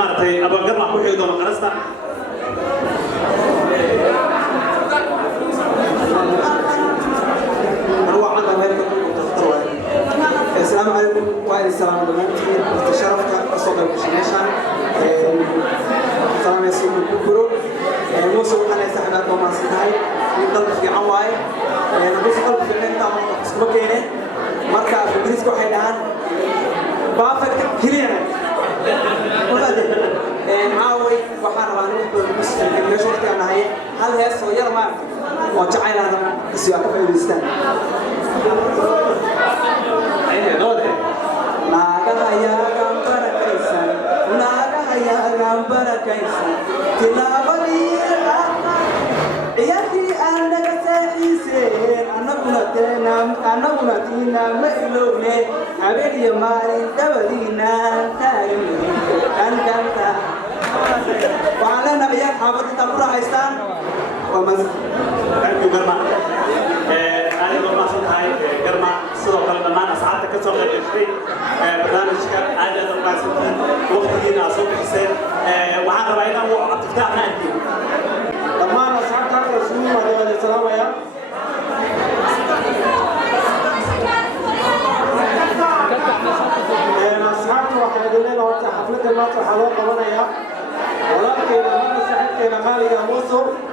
مارتي أبو القرمة كوحي دون قرصنا هو عندنا هيك تختار السلام عليكم وعليكم السلام ورحمة الله تشرفت أصوات الشنيشان سلام يا سيدي كوكورو موسوعة أنا سحبت وما سنتهاي يضل في عواي نبص قلب في النت أسبوع كينه مركا في الجريس كوحيدان بافك كلينا وبعدين معاوي وحنا بنقول المسلم كل شيء كنا هي هذا هي صغير ما وجعل هذا السياق في الإسلام أيه دوده Lagayaabey barakaysan Lagayaabey barakaysan tilaabadii ciyaartii aan naga saaxiiseen annaguna tiina ma ilowne habeen iyo maalin dabadiinaan taagan ganta waxaan leenahay ciyaar xaafad intaa ku raaxaystaan waa mas قرمة أنا قرمة صنعي قرمة صدق لما أنا ساعات كسر الشيء برنامج كان عادة الله سبحانه وقتنا صوت حسين وعن رأينا وعطفتها نادي لما أنا ساعات رسول الله عليه السلام يا أنا ساعات واحد لنا وقت حفلة المطرح الواقع وانا ولكن لما ساعات إلى مالي موسوعة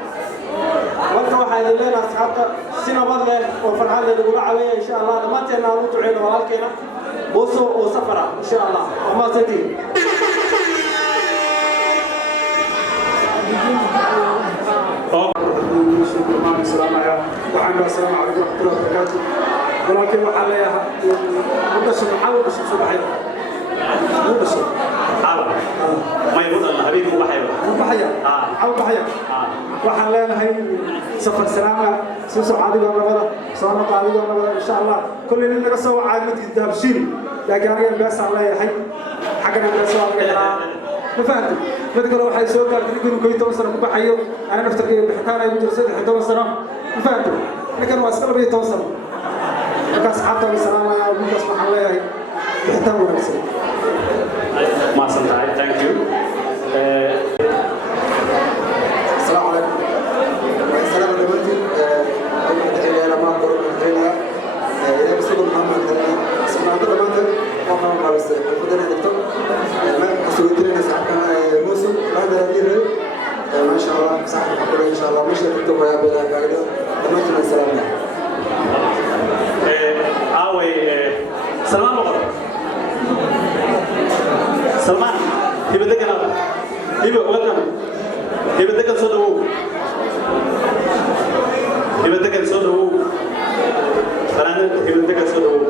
وانت waxaa leeyahay asxaabta sina badle oo farxad leh lagu caawiyo insha Allah dhamaanteena aan u duceeyno walaalkeena Moosoow oo safara insha Allah ama sadii السلام عليكم ورحمة الله وبركاته ولكن waxaa leeyahay muddo maxaa u subaxay ما يقول الله حبيبي مو بحيا waxaan leenahay safar salaama soo socodida nabada soo noqodida nabada insha Allah kulli nin naga soo wacay mid daabshiil laakiin aniga bees aan leeyahay xaqana bees aan leeyahay ma fahanti mid kale waxay soo gaartay inuu 12 sano ku baxayo ana naftarkay bixitaan ay jirto 13 sano ma fahanti laakiin waa iska 12 sano markaas xataa salaama ya midkaas waxaan leeyahay bixitaan wanaagsan ما صنعي thank you السلام عليكم السلام عليكم أنا ما أقول لك إذا بسيط محمد سمعنا دلوقتي وما نقول سيد بدنا نكتب ما سويتنا نسحب موسم بعد هذه ما شاء الله صح إن شاء الله مش نكتب يا بلا قاعدة تمام السلام آوي سلمان وقت سلمان هبتك أنا هبتك صدقوا هبتك صدقوا فرنا هبتك صدقوا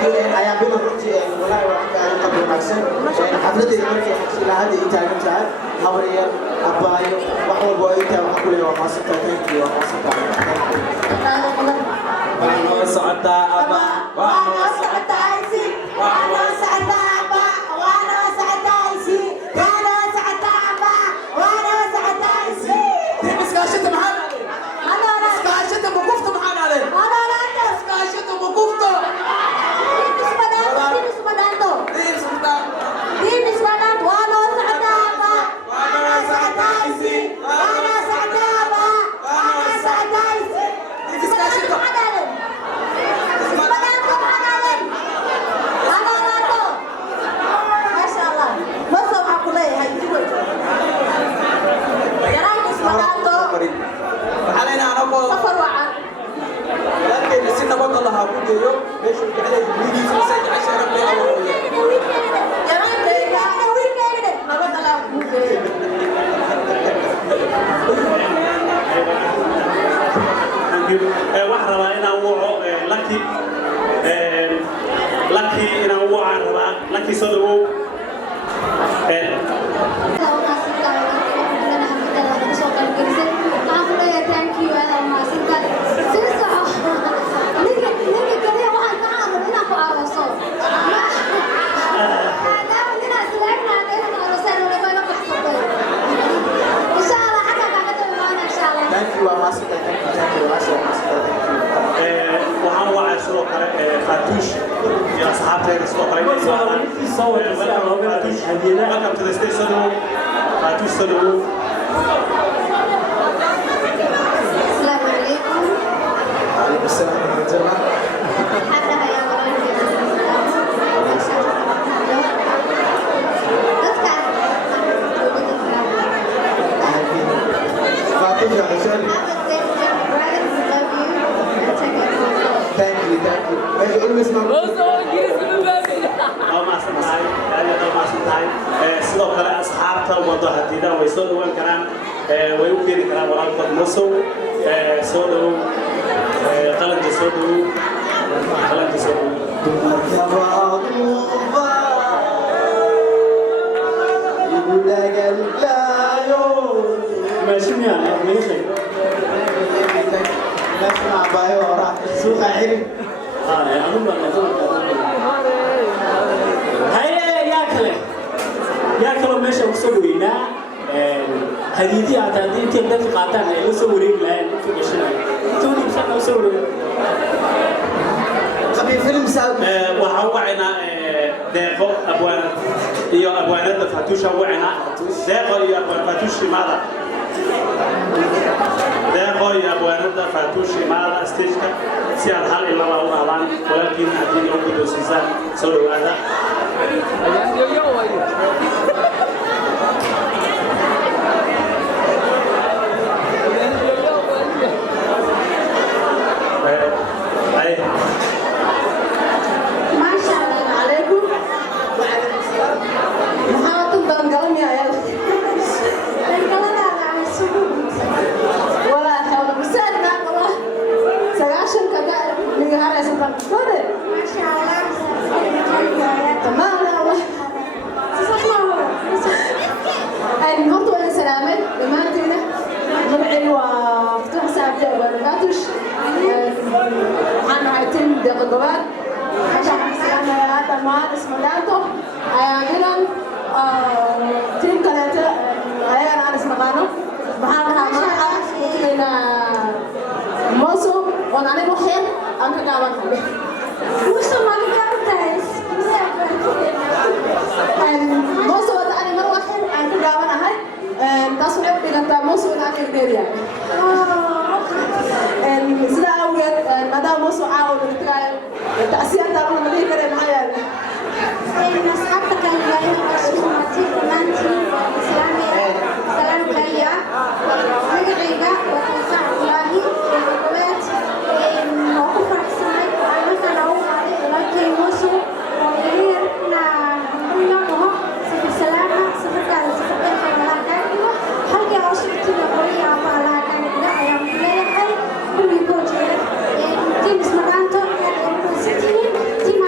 thank you ayaan bila runtii wallahi waan ka qabay wanaagsan xafladii markii ilaa hadda inta ay tahay habriya abaayo wax walba ay tahay waxa kulay waa maasanta thank you waa maasanta waa socda aba waa socda isi waa socda aba waa socda isi waa socda aba waa socda isi iskaashada maxaa ana iskaashada bukufta maxaa ale ana iskaashada bukufta waxaan rabaa inaan waco Lucky inaan wacan rabaa Lucky soo dhawow waxaan wacay sidoo kale Fatush iyo asxaabteeda sidoo kale welcome to the station Fatush soo dhawow Assalamu alaikum. Waalaikum salaam wa rahmatullah. Thank you. But you always know. sidoo kale asxaabta wada hadida way soo dhawaan karaan way u keeni karaan walaalka Moosoow soo dhawow qalanka soo يا كلام ماشي وسوينا هديتي عتادي تقدر تقاطعنا وسوي لها في الشارع توني مشان وسوي قبل فيلم ساوي وحوعنا دقة أبوان Fatush وعنا دقة أبوان Fatush ماذا دقة أبوان Fatush ماذا استيشك سيار حال إلا الله أعلم ولكن أدين أقول سيزان سولو هذا Moosoow waan anigu xeer aan ka gaaban tahay Moosoow ma ka gaaban tahay Moosoow wada ani mar waxaan aan ka gaabanahay taas waxay u dhigantaa Moosoow aan ka dheeriyaa sida awgeed maadaama Moosoow caawa laga tagaayo taasiyada aan la dhihi karay maxaa yahay asxaabta kale waa in ay soo matiin dhammaantiin salaam kaliya magacayga waa Xaflad Tim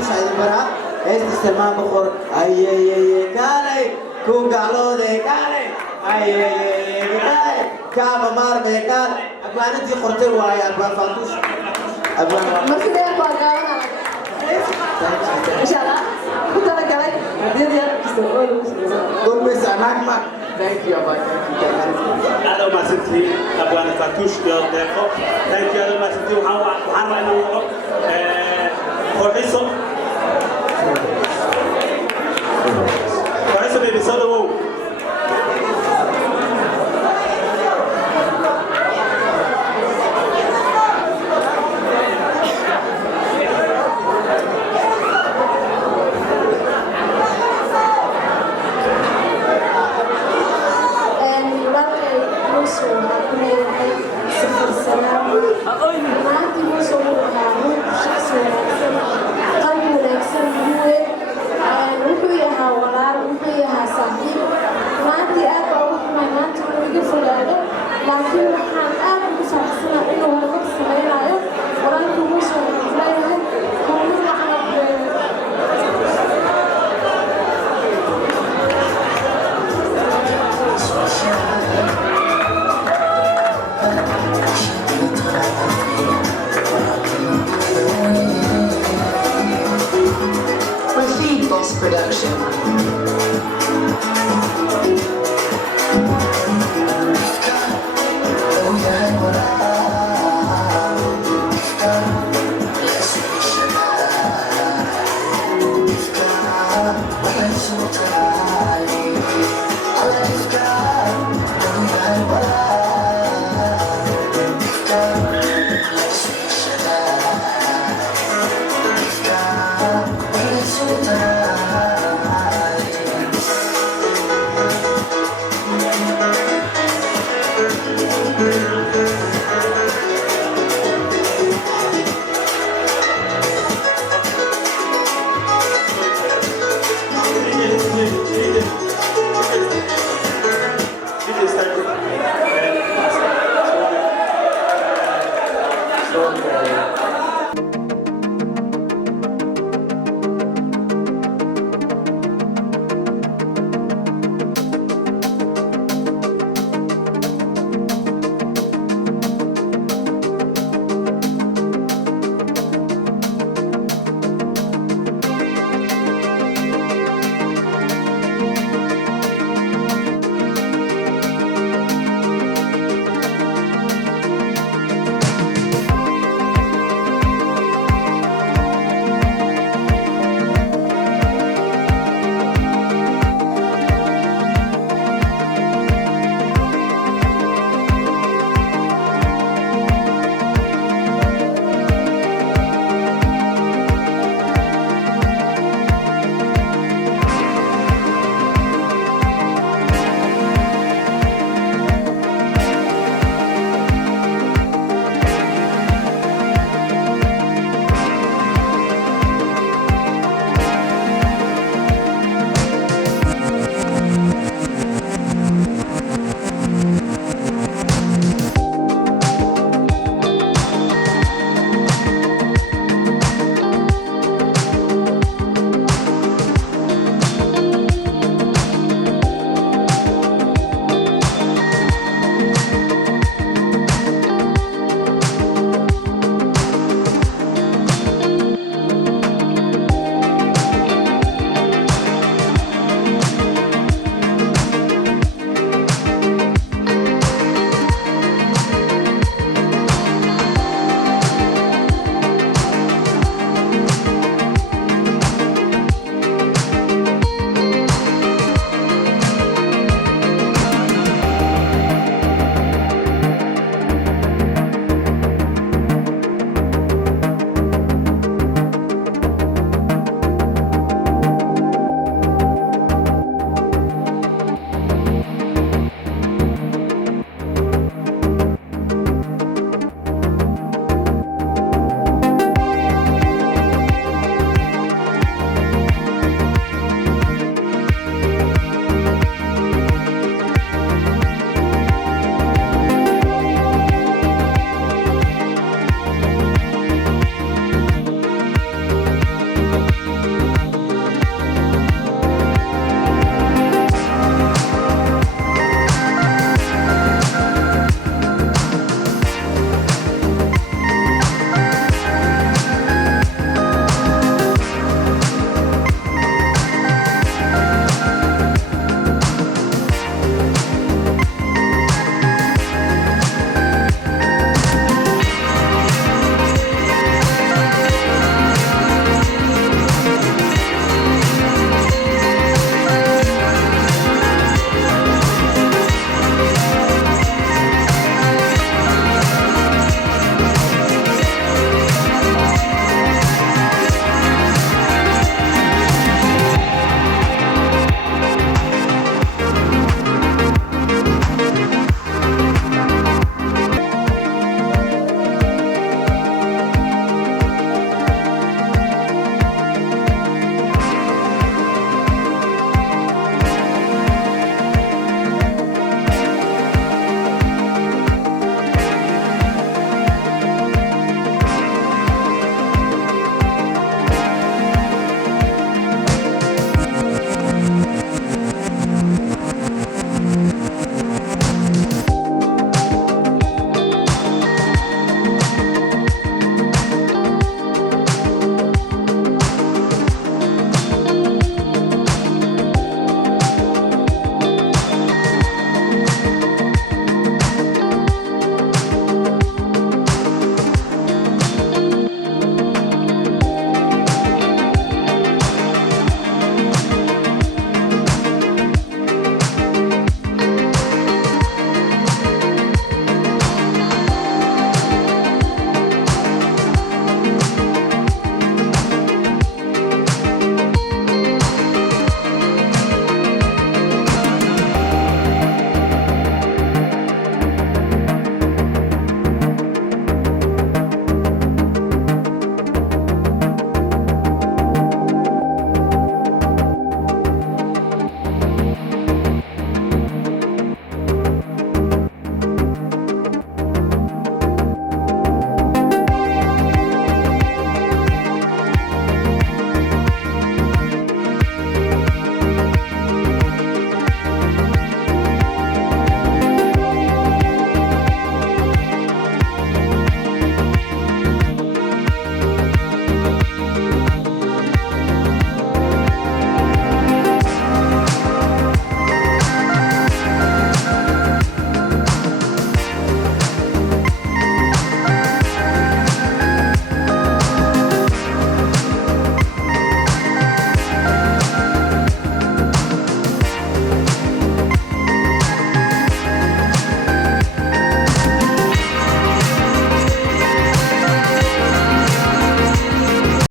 فاتوش هذا برا استسلام بخور أي كاري كوغالو ده كاري أي كاري كاب مار بكار أبغى ندي خرطة واي أبغى فاتوش أبغى مركز يا باقانا إن شاء الله كنت أنا كلاي هدية قول بس أنا ما thank you أبغى هذا ما سنتي أبغى نفتوش يا دكتور thank you هذا ما سنتي وحاول